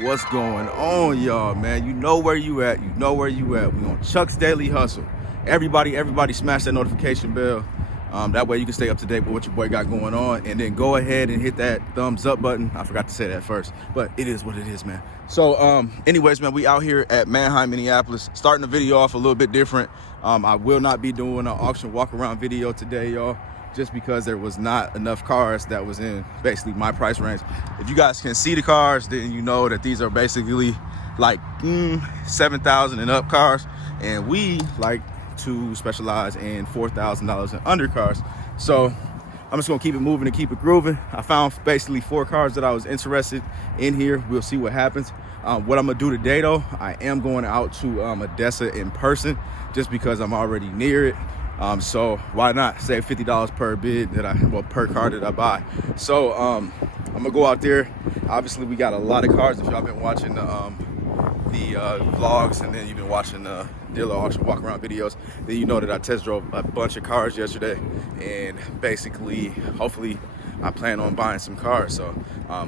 What's going on, y'all, man? You know where you at. You know where you at. We on Chuck's Daily Hustle. Everybody smash that notification bell. That way you can stay up to date with what your boy got going on. And then go ahead and hit that thumbs up button. I forgot to say that first, but it is what it is, man. So anyways, man, we out here at Manheim, Minneapolis. Starting the video off a little bit different. I will not be doing an auction walk around video today, y'all, just because there was not enough cars that was in basically my price range. If you guys can see the cars, then you know that these are basically like 7,000 and up cars, and we like to specialize in $4,000 and under cars. So I'm just gonna keep it moving and keep it grooving. I found basically 4 cars that I was interested in here. We'll see what happens. What I'm gonna do today though, I am going out to Odessa in person just because I'm already near it. So why not save $50 per bid per car that I buy. So I'm gonna go out there. Obviously we got a lot of cars. If y'all been watching the vlogs and then you've been watching the dealer auction walk around videos, then you know that I test drove a bunch of cars yesterday, and basically hopefully I plan on buying some cars. So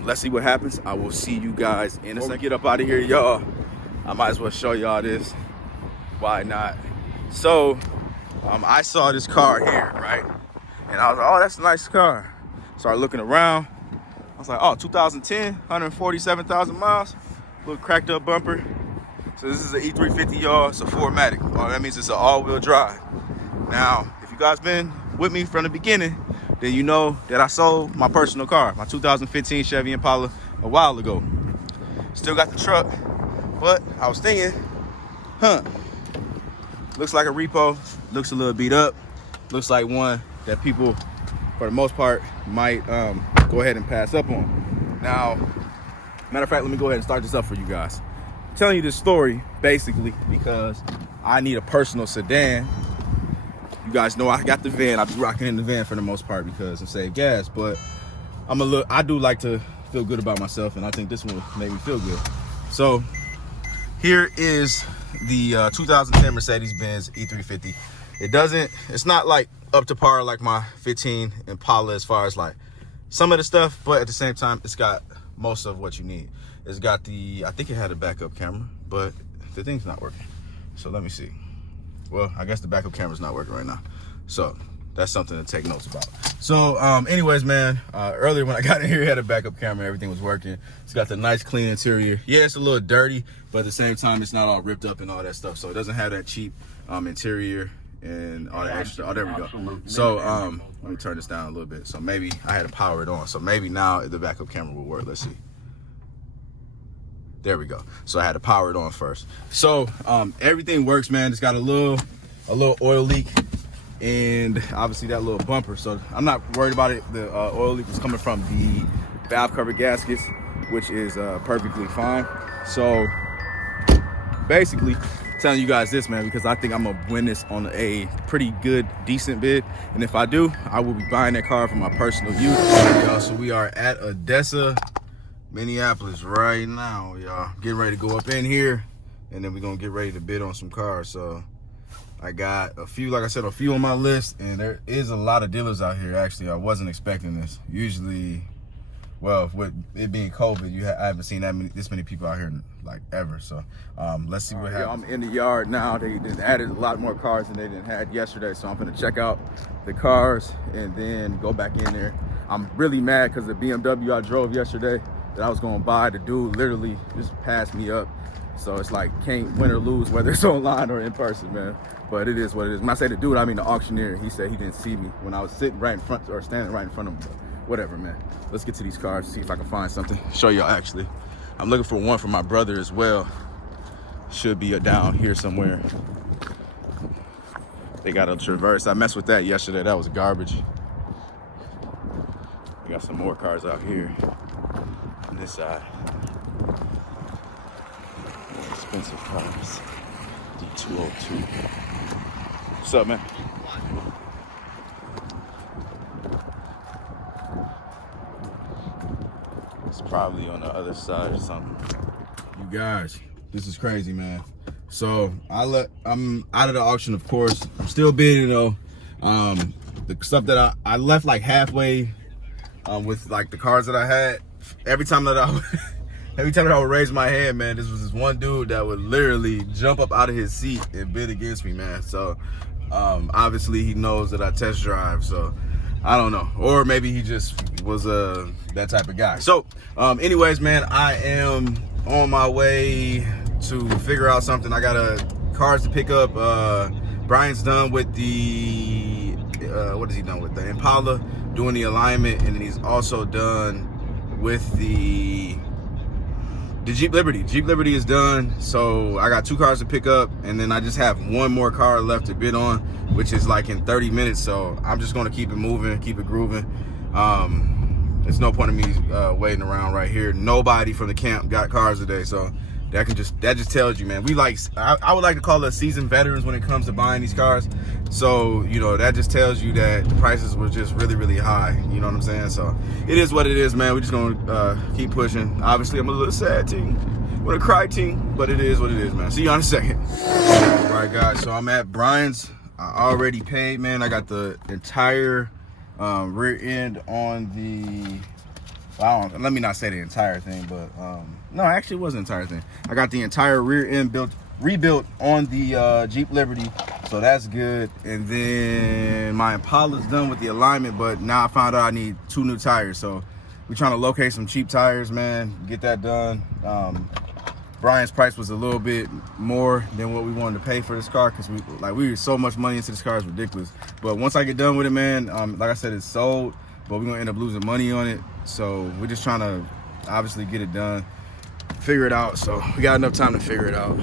let's see what happens. I will see you guys in a second. Get up out of here, y'all. I might as well show y'all this. Why not? So I saw this car here, right? And I was like, oh, that's a nice car. Started looking around. I was like, oh, 2010, 147,000 miles. Little cracked up bumper. So this is an E350, y'all. It's a 4MATIC. Oh, that means it's an all-wheel drive. Now, if you guys been with me from the beginning, then you know that I sold my personal car, my 2015 Chevy Impala, a while ago. Still got the truck, but I was thinking, looks like a repo, looks a little beat up, looks like one that people, for the most part, might go ahead and pass up on. Now, matter of fact, let me go ahead and start this up for you guys. I'm telling you this story basically because I need a personal sedan. You guys know I got the van. I be rocking in the van for the most part because I save gas, but I do like to feel good about myself, and I think this one will make me feel good. So here is the 2010 Mercedes-Benz E350. It's not like up to par like my 15 Impala as far as like some of the stuff, but at the same time, it's got most of what you need. It's got I think it had a backup camera, but the thing's not working. So let me see. Well, I guess the backup camera's not working right now. So that's something to take notes about. So anyways, man, earlier when I got in here, it had a backup camera, everything was working. It's got the nice clean interior. Yeah, it's a little dirty, but at the same time, it's not all ripped up and all that stuff. So it doesn't have that cheap interior and all that extra. Oh, there we go. So let me turn this down a little bit. So maybe I had to power it on. So maybe now the backup camera will work. Let's see. There we go. So I had to power it on first. So everything works, man. It's got a little oil leak, and obviously that little bumper. So I'm not worried about it. The oil leak was coming from the valve cover gaskets, which is perfectly fine. So basically telling you guys this, man, because I think I'm gonna win this on a pretty good, decent bid. And if I do, I will be buying that car for my personal use. Y'all, so we are at Odessa, Minneapolis right now, y'all. Getting ready to go up in here, and then we're gonna get ready to bid on some cars. So I got a few, like I said, a few on my list, and there is a lot of dealers out here. Actually, I wasn't expecting this. Usually, well, with it being COVID, I haven't seen this many people out here like ever. So let's see what happens. I'm in the yard now. They added a lot more cars than they had yesterday, so I'm gonna check out the cars and then go back in there. I'm really mad because the BMW I drove yesterday that I was gonna buy, the dude literally just passed me up. So it's like, can't win or lose whether it's online or in person, man. But it is what it is. When I say the dude, I mean the auctioneer. He said he didn't see me when I was sitting right in front, or standing right in front of him. But whatever, man. Let's get to these cars, see if I can find something. Show y'all actually. I'm looking for one for my brother as well. Should be down here somewhere. They got a Traverse. I messed with that yesterday. That was garbage. We got some more cars out here on this side. More expensive cars. D202. What's up, man? It's probably on the other side or something. You guys, this is crazy, man. So I'm out of the auction, of course. I'm still bidding though. The stuff that I left like halfway with like the cars that I had. Every time that every time I would raise my hand, man, this was this one dude that would literally jump up out of his seat and bid against me, man. So obviously he knows that I test drive, so I don't know. Or maybe he just was that type of guy. So anyways, man, I am on my way to figure out something. I got cars to pick up. Brian's done with the what is he done with? The Impala, doing the alignment, and then he's also done with the Jeep Liberty. Jeep Liberty is done, so I got 2 cars to pick up, and then I just have 1 more car left to bid on, which is like in 30 minutes. So I'm just gonna keep it moving, keep it grooving. There's no point in me waiting around right here. Nobody from the camp got cars today, so that just tells you, man. I would like to call us seasoned veterans when it comes to buying these cars. So, you know, that just tells you that the prices were just really, really high. You know what I'm saying? So it is what it is, man. We're just gonna keep pushing. Obviously, I'm a little sad team, with a cry team, but it is what it is, man. See you in a second. All right, guys. So I'm at Brian's. I already paid, man. I got the entire rear end on the. Let me not say the entire thing, but no, actually it wasn't the entire thing. I got the entire rear end rebuilt on the Jeep Liberty, so that's good. And then my Impala's done with the alignment, but now I found out I need 2 new tires, so we're trying to locate some cheap tires, man, get that done. Brian's price was a little bit more than what we wanted to pay for this car, because we were so much money into this car, it's ridiculous. But once I get done with it, man, like I said, it's sold, but we're gonna end up losing money on it. So we're just trying to obviously get it done, figure it out. So we got enough time to figure it out.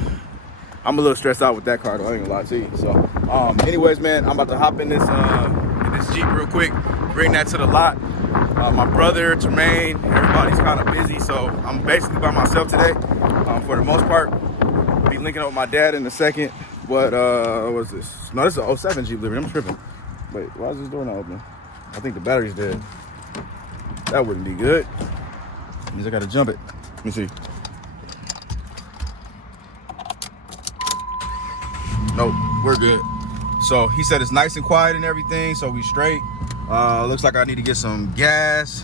I'm a little stressed out with that car though, I ain't gonna lie to you. So anyways, man, I'm about to hop in this Jeep real quick, bring that to the lot. My brother, Tremaine, everybody's kind of busy, so I'm basically by myself today for the most part. I'll be linking up with my dad in a second. But what's this? No, this is an 07 Jeep Liberty. I'm tripping. Wait, why is this door not open? I think the battery's dead. That wouldn't be good. Means I gotta jump it. Let me see. Nope, we're good. So he said it's nice and quiet and everything, so we straight. Looks like I need to get some gas.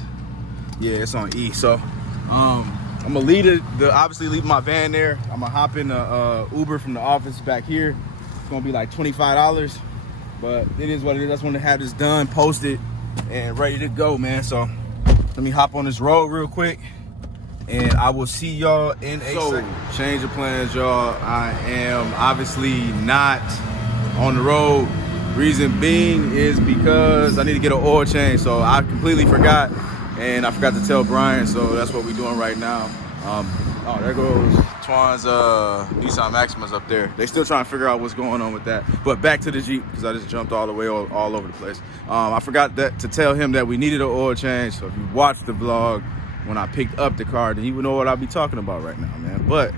Yeah, it's on E. So I'm gonna leave it. Obviously leave my van there. I'm gonna hop in the Uber from the office back here. It's gonna be like $25, but it is what it is. I just want to have this done, posted, and ready to go, man. So let me hop on this road real quick, and I will see y'all in a second. Change of plans, y'all. I am obviously not on the road. Reason being is because I need to get an oil change. So I completely forgot, and I forgot to tell Brian. So that's what we're doing right now. Oh, there goes Twan's Nissan Maxima's up there. They still trying to figure out what's going on with that. But back to the Jeep, because I just jumped all the way all over the place. I forgot to tell him that we needed an oil change. So if you watched the vlog when I picked up the car, then you would know what I'll be talking about right now, man. But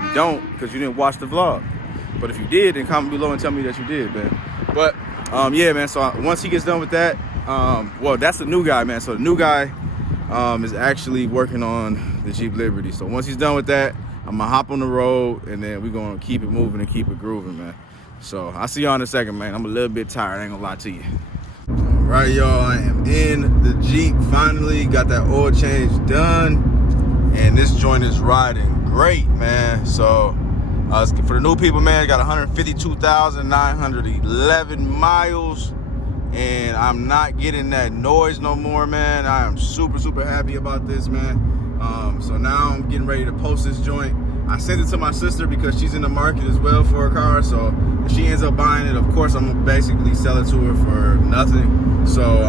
you don't, because you didn't watch the vlog. But if you did, then comment below and tell me that you did, man. But yeah, man, so once he gets done with that, well, that's the new guy, man. So the new guy is actually working on the Jeep Liberty. So once he's done with that, I'm gonna hop on the road, and then we're gonna keep it moving and keep it grooving, man. So I'll see y'all in a second, man. I'm a little bit tired, I ain't gonna lie to you. All right, y'all, I am in the Jeep. Finally got that oil change done, and this joint is riding great, man. So for the new people, man, I got 152,911 miles, and I'm not getting that noise no more, man. I am super, super happy about this, man. So now I'm getting ready to post this joint. I sent it to my sister because she's in the market as well for a car. So if she ends up buying it, of course, I'm gonna basically sell it to her for nothing. So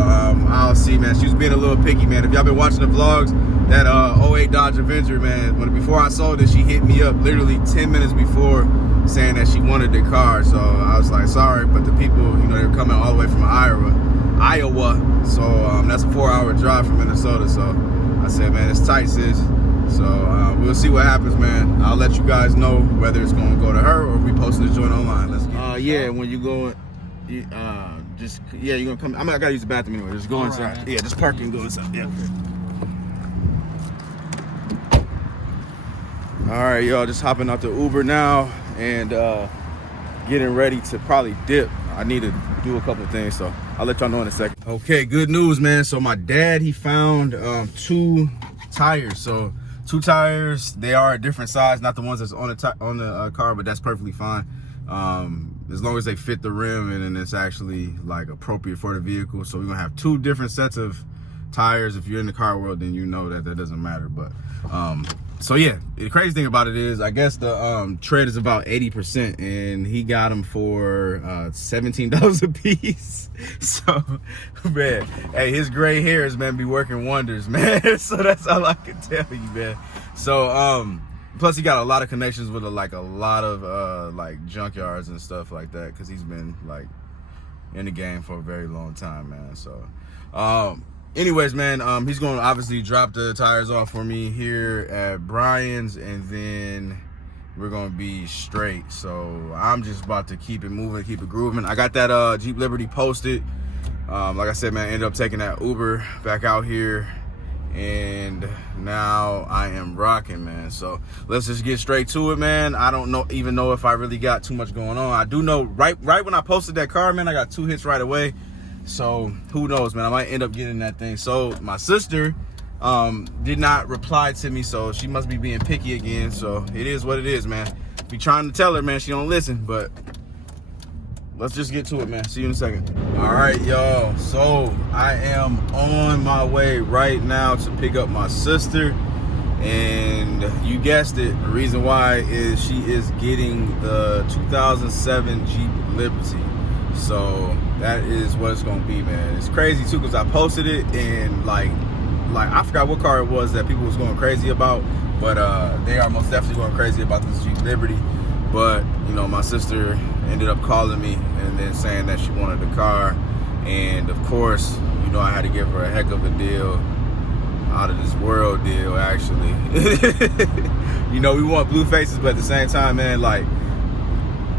I'll see, man. She was being a little picky, man. If y'all been watching the vlogs, that 08 Dodge Avenger, man, before I sold it, she hit me up literally 10 minutes before saying that she wanted the car. So I was like, sorry, but the people, you know, they're coming all the way from Iowa. So that's a 4-hour drive from Minnesota. So I said, man, it's tight, sis. So we'll see what happens, man. I'll let you guys know whether it's gonna go to her or if we posting this joint online. Let's get yeah, when you go, you're gonna come. I gotta use the bathroom anyway. Just go inside. Right. Yeah, just park and go inside. Yeah. All right, y'all, just hopping out the Uber now and getting ready to probably dip. I need to do a couple of things, so I'll let y'all know in a second. Okay, good news, man. So my dad, he found 2 tires. So 2 tires. They are a different size, not the ones that's on the car, but that's perfectly fine. As long as they fit the rim and it's actually like appropriate for the vehicle. So we're gonna have 2 different sets of tires. If you're in the car world, then you know that doesn't matter. But so yeah, the crazy thing about it is, I guess the tread is about 80%, and he got them for $17 a piece. So man, hey, his gray hairs, man, be working wonders, man. So that's all I can tell you, man. So plus he got a lot of connections with a lot of like junkyards and stuff like that, because he's been like in the game for a very long time, man. So anyways, man, he's gonna obviously drop the tires off for me here at Brian's, and then we're gonna be straight. So I'm just about to keep it moving, keep it grooving. I got that Jeep Liberty posted. Like I said, man, I ended up taking that Uber back out here, and now I am rocking, man. So let's just get straight to it, man. I don't even know if I really got too much going on. I do know right when I posted that car, man, I got 2 hits right away. So who knows, man, I might end up getting that thing. So my sister did not reply to me, so she must be being picky again. So it is what it is, man. Be trying to tell her, man, she don't listen, but let's just get to it, man. See you in a second. All right, y'all. So I am on my way right now to pick up my sister. And you guessed it, the reason why is she is getting the 2007 Jeep Liberty. So that is what it's gonna be, man. It's crazy too, because I posted it, and like I forgot what car it was that people was going crazy about, but they are most definitely going crazy about this Jeep Liberty. But you know, my sister ended up calling me and then saying that she wanted the car, and of course, you know, I had to give her a heck of a deal, out of this world deal, actually. You know, we want blue faces, but at the same time, man, like,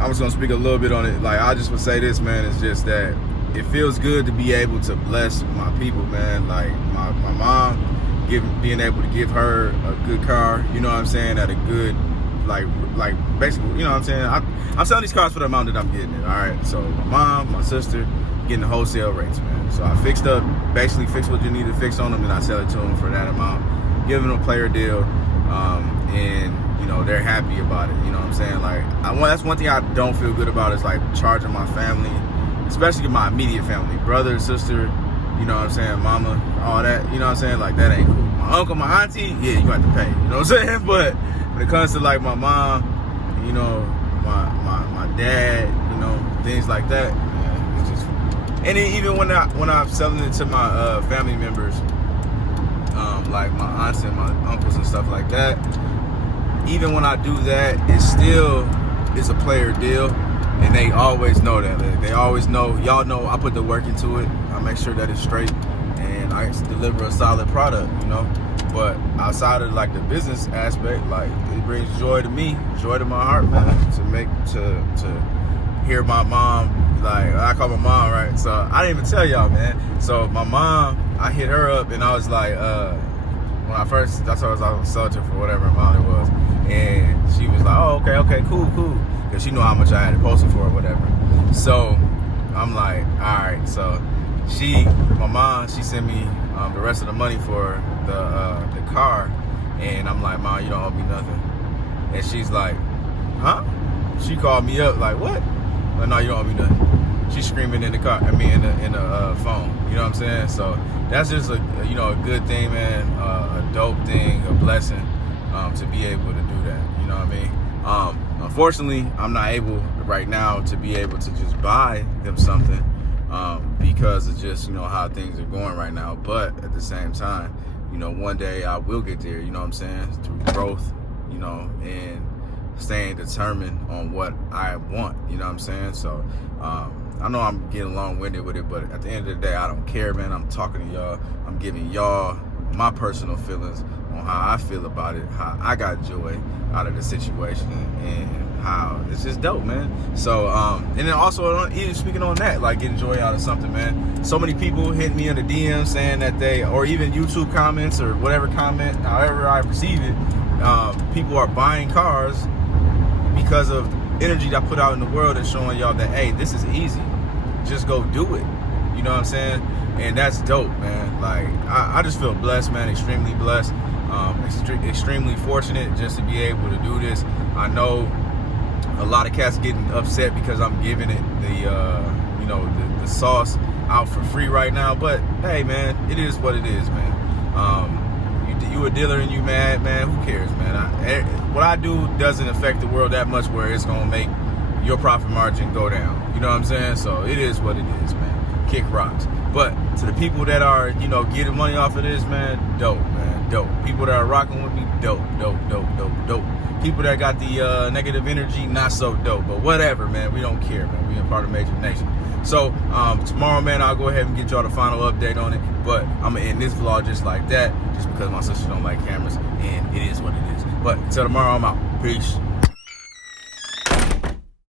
I'm just gonna speak a little bit on it. Like, I just would say this, man, it's just that it feels good to be able to bless my people, man. Like my mom, being able to give her a good car, you know what I'm saying, at a good, like basically, you know what I'm saying. I'm selling these cars for the amount that I'm getting it. All right, so my mom, my sister, getting the wholesale rates, man. So I basically fixed what you need to fix on them, and I sell it to them for that amount, giving them a player deal, and you know, they're happy about it. You know what I'm saying? Like, that's one thing I don't feel good about, is like charging my family, especially my immediate family, brother, sister, you know what I'm saying, mama, all that, you know what I'm saying? Like, that ain't cool. My uncle, my auntie, yeah, you got to pay, you know what I'm saying? But when it comes to like my mom, you know, my dad, you know, things like that, man, it's just, and then even when I'm selling it to my family members, like my aunts and my uncles and stuff like that, even when I do that, it's a player deal, and they always know that. They always know, y'all know I put the work into it. I make sure that it's straight, and I deliver a solid product, you know. But outside of like the business aspect, like, it brings joy to me, joy to my heart, man, to hear my mom, like, I call my mom, right? So I didn't even tell y'all, man. So my mom, I hit her up, and I was like, when I first, that's what I was on Celtic for whatever amount it was, and she was like, oh, okay, cool, because she knew how much I had to post it for or whatever. So I'm like, all right. So my mom, she sent me the rest of the money for the car, and I'm like, Mom, you don't owe me nothing. And she's like, huh? She called me up like, what? Like, no, you don't owe me nothing. She's screaming in the car, in the phone. You know what I'm saying? So that's just a good thing, man. A dope thing, a blessing, to be able to do that. You know what I mean? Unfortunately, I'm not able right now to be able to just buy them something, because of just, you know, how things are going right now. But at the same time, you know, one day I will get there, you know what I'm saying, through growth, you know, and staying determined on what I want, you know what I'm saying? So I know I'm getting long-winded with it, but at the end of the day, I don't care, man. I'm talking to y'all. I'm giving y'all my personal feelings on how I feel about it, how I got joy out of the situation, and how it's just dope, man. So, and then also, even speaking on that, like getting joy out of something, man. So many people hit me in the DM saying that or even YouTube comments or whatever comment, however I receive it, people are buying cars because of energy that I put out in the world and showing y'all that, hey, this is easy. Just go do it. You know what I'm saying? And that's dope, man. Like, I just feel blessed, man, extremely blessed. Extremely fortunate just to be able to do this. I know a lot of cats getting upset because I'm giving it the sauce out for free right now, but hey man, it is what it is, man. You a dealer and you mad, man, who cares, man? What I do doesn't affect the world that much where it's gonna make your profit margin go down, you know what I'm saying? So it is what it is, man. Kick rocks. But to the people that are, getting money off of this, man, dope, man, dope. People that are rocking with me, dope. People that got the negative energy, not so dope. But whatever, man, we don't care, man. We a part of Major Nation. So tomorrow, man, I'll go ahead and get y'all the final update on it. But I'm gonna end this vlog just like that, just because my sister don't like cameras, and it is what it is. But until tomorrow, I'm out. Peace.